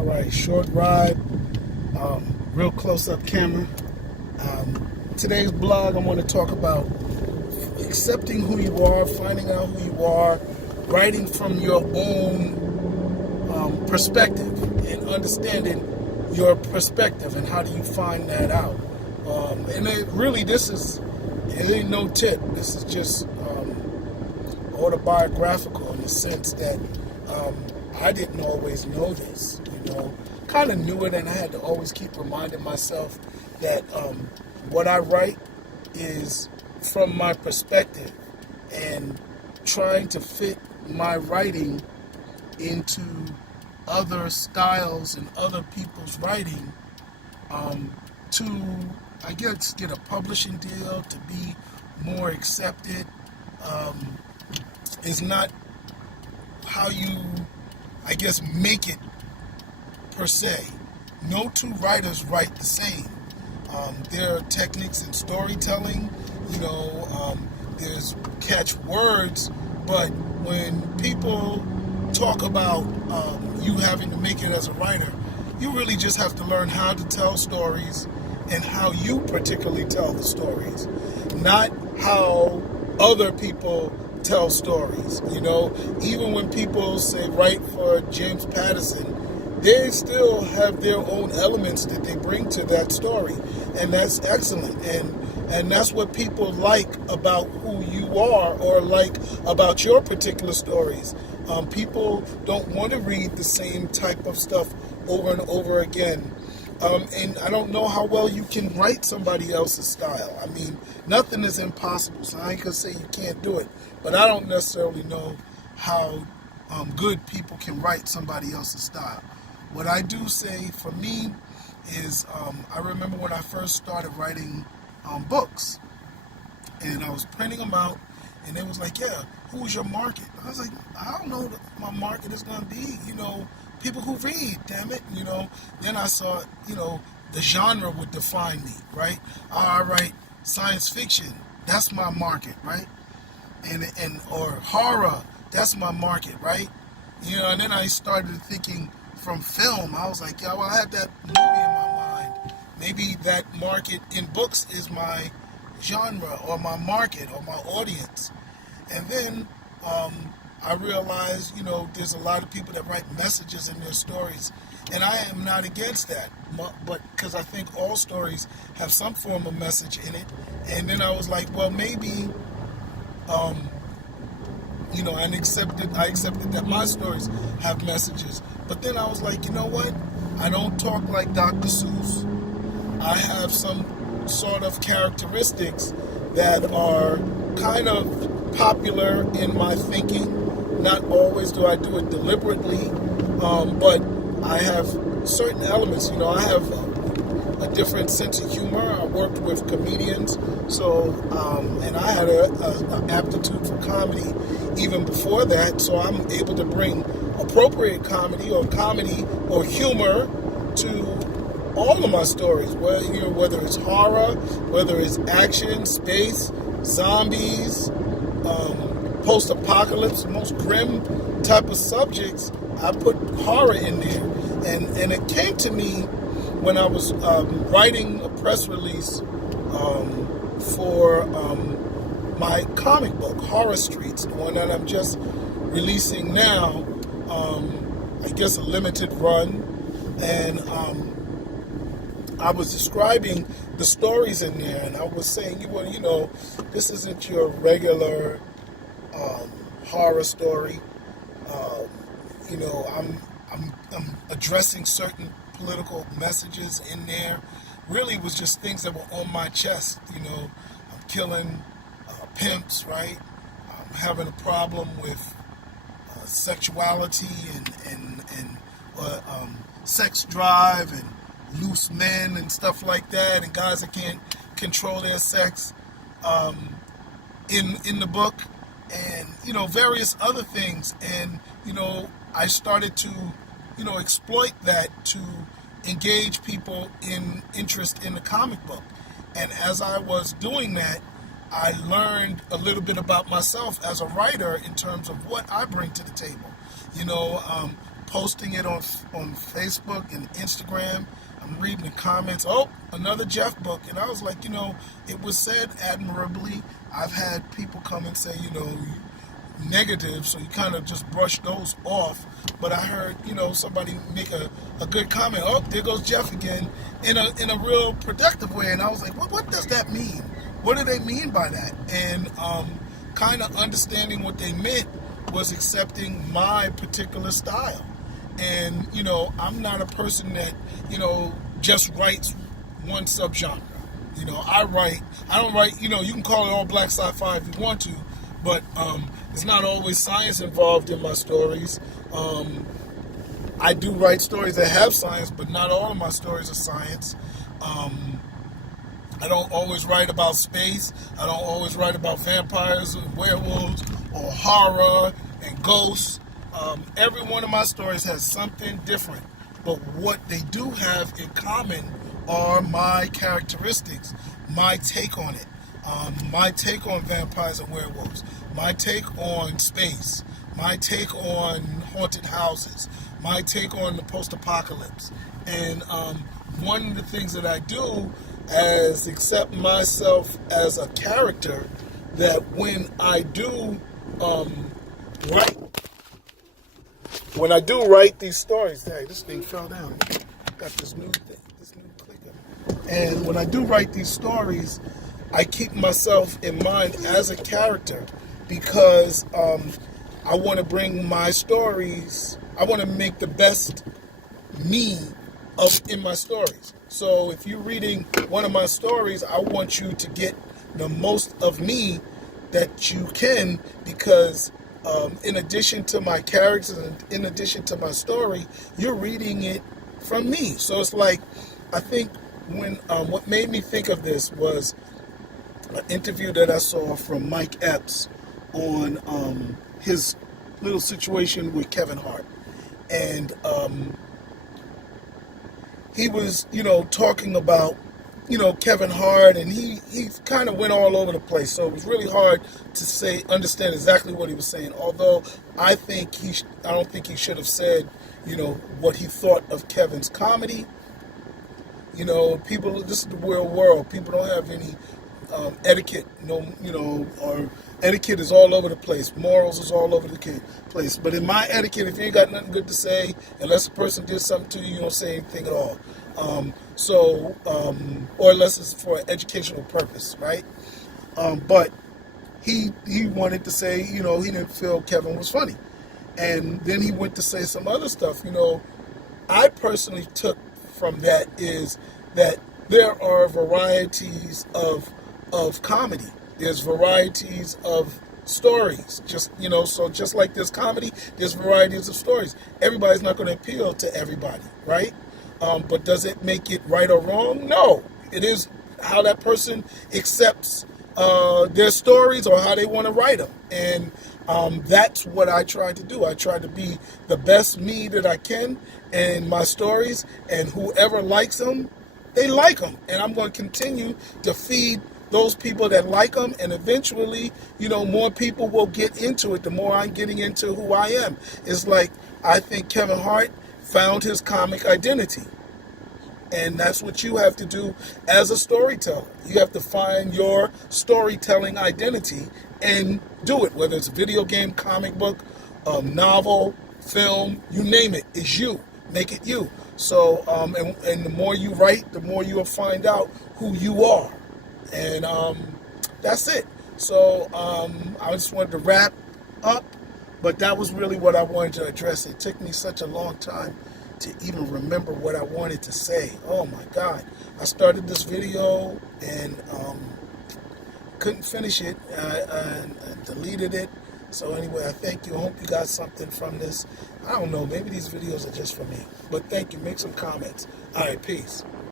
All right, short ride, real close-up camera. Today's blog, I want to talk about accepting who you are, finding out who you are, writing from your own perspective, and understanding your perspective and how do you find that out. It ain't no tip. This is just autobiographical in the sense that I didn't always know this. Kind of knew it, and I had to always keep reminding myself that what I write is from my perspective, and trying to fit my writing into other styles and other people's writing to, I guess, get a publishing deal, to be more accepted, is not how you, I guess, make it per se. No two writers write the same. There are techniques in storytelling, there's catch words, but when people talk about you having to make it as a writer, you really just have to learn how to tell stories and how you particularly tell the stories, not how other people tell stories. Even when people say write for James Patterson, they still have their own elements that they bring to that story, and that's excellent. And that's what people like about who you are, or like about your particular stories. People don't want to read the same type of stuff over and over again. And I don't know how well you can write somebody else's style. I mean, nothing is impossible, so I ain't gonna say you can't do it. But I don't necessarily know how good people can write somebody else's style. What I do say for me is, I remember when I first started writing books, and I was printing them out, and it was like, yeah, who's your market? I was like, I don't know what my market is going to be, people who read, damn it, Then I saw, the genre would define me, right? I write science fiction, that's my market, right? Or horror, that's my market, right? And then I started thinking from film. I was like, yeah, well, I have that movie in my mind. Maybe that market in books is my genre, or my market, or my audience. And then I realized, there's a lot of people that write messages in their stories, and I am not against that, but because I think all stories have some form of message in it. And then I was like, well, maybe I accepted that my stories have messages. But then I was like, you know what? I don't talk like Dr. Seuss. I have some sort of characteristics that are kind of popular in my thinking. Not always do I do it deliberately, but I have certain elements. I have a different sense of humor. I worked with comedians, so and I had an aptitude for comedy even before that, so I'm able to bring appropriate comedy or humor to all of my stories, whether it's horror, whether it's action, space, zombies, post-apocalypse, most grim type of subjects. I put horror in there, and it came to me when I was writing a press release for my comic book, Horror Streets, the one that I'm just releasing now, I guess a limited run, and I was describing the stories in there, and I was saying, this isn't your regular horror story. I'm addressing certain political messages in there. Really was just things that were on my chest. I'm killing pimps, right? I'm having a problem with sexuality and sex drive and loose men and stuff like that, and guys that can't control their sex in the book, and various other things. And I started to exploit that to engage people in interest in the comic book. And as I was doing that, I learned a little bit about myself as a writer in terms of what I bring to the table. posting it on Facebook and Instagram. I'm reading the comments. Oh, another Jeff book. And I was like, it was said admirably. I've had people come and say, negative, so you kind of just brush those off. But I heard, somebody make a good comment. Oh, there goes Jeff again, in a real productive way. And I was like, what does that mean? What do they mean by that? And kind of understanding what they meant was accepting my particular style. And, I'm not a person that, just writes one subgenre. I don't write, you can call it all black sci-fi if you want to, but there's not always science involved in my stories. I do write stories that have science, but not all of my stories are science. I don't always write about space. I don't always write about vampires and werewolves or horror and ghosts. Every one of my stories has something different, but what they do have in common are my characteristics, my take on it, my take on vampires and werewolves, my take on space, my take on haunted houses, my take on the post-apocalypse. And one of the things that I do is accept myself as a character, that when I do write these stories, hey, this thing fell down. Got this new clicker. And when I do write these stories, I keep myself in mind as a character, because I want to bring my stories, I want to make the best me in my stories. So if you're reading one of my stories, I want you to get the most of me that you can, because in addition to my characters and in addition to my story, you're reading it from me. So it's like, I think when what made me think of this was an interview that I saw from Mike Epps on his little situation with Kevin Hart. And he was, talking about, Kevin Hart, and he kind of went all over the place. So it was really hard to understand exactly what he was saying. Although I don't think he should have said, what he thought of Kevin's comedy. People, this is the real world. People don't have any etiquette, or etiquette is all over the place. Morals is all over the place. But in my etiquette, if you ain't got nothing good to say, unless a person did something to you, you don't say anything at all. Or unless it's for an educational purpose, right? But he wanted to say, he didn't feel Kevin was funny. And then he went to say some other stuff. I personally took from that is that there are varieties of comedy. There's varieties of stories. So just like there's comedy, there's varieties of stories. Everybody's not going to appeal to everybody, right? But does it make it right or wrong? No. It is how that person accepts their stories or how they want to write them. And that's what I try to do. I try to be the best me that I can in my stories, and whoever likes them, they like them. And I'm going to continue to feed those people that like them, and eventually, more people will get into it. The more I'm getting into who I am. It's like, I think Kevin Hart found his comic identity. And that's what you have to do as a storyteller. You have to find your storytelling identity and do it, whether it's a video game, comic book, novel, film, you name it, it's you. Make it you. So, and the more you write, the more you'll find out who you are. And that's it. So I just wanted to wrap up, but that was really what I wanted to address. It took me such a long time to even remember what I wanted to say. Oh my God. I started this video and couldn't finish it. I deleted it. So anyway, I thank you. I hope you got something from this. I don't know. Maybe these videos are just for me. But thank you. Make some comments. All right. Peace.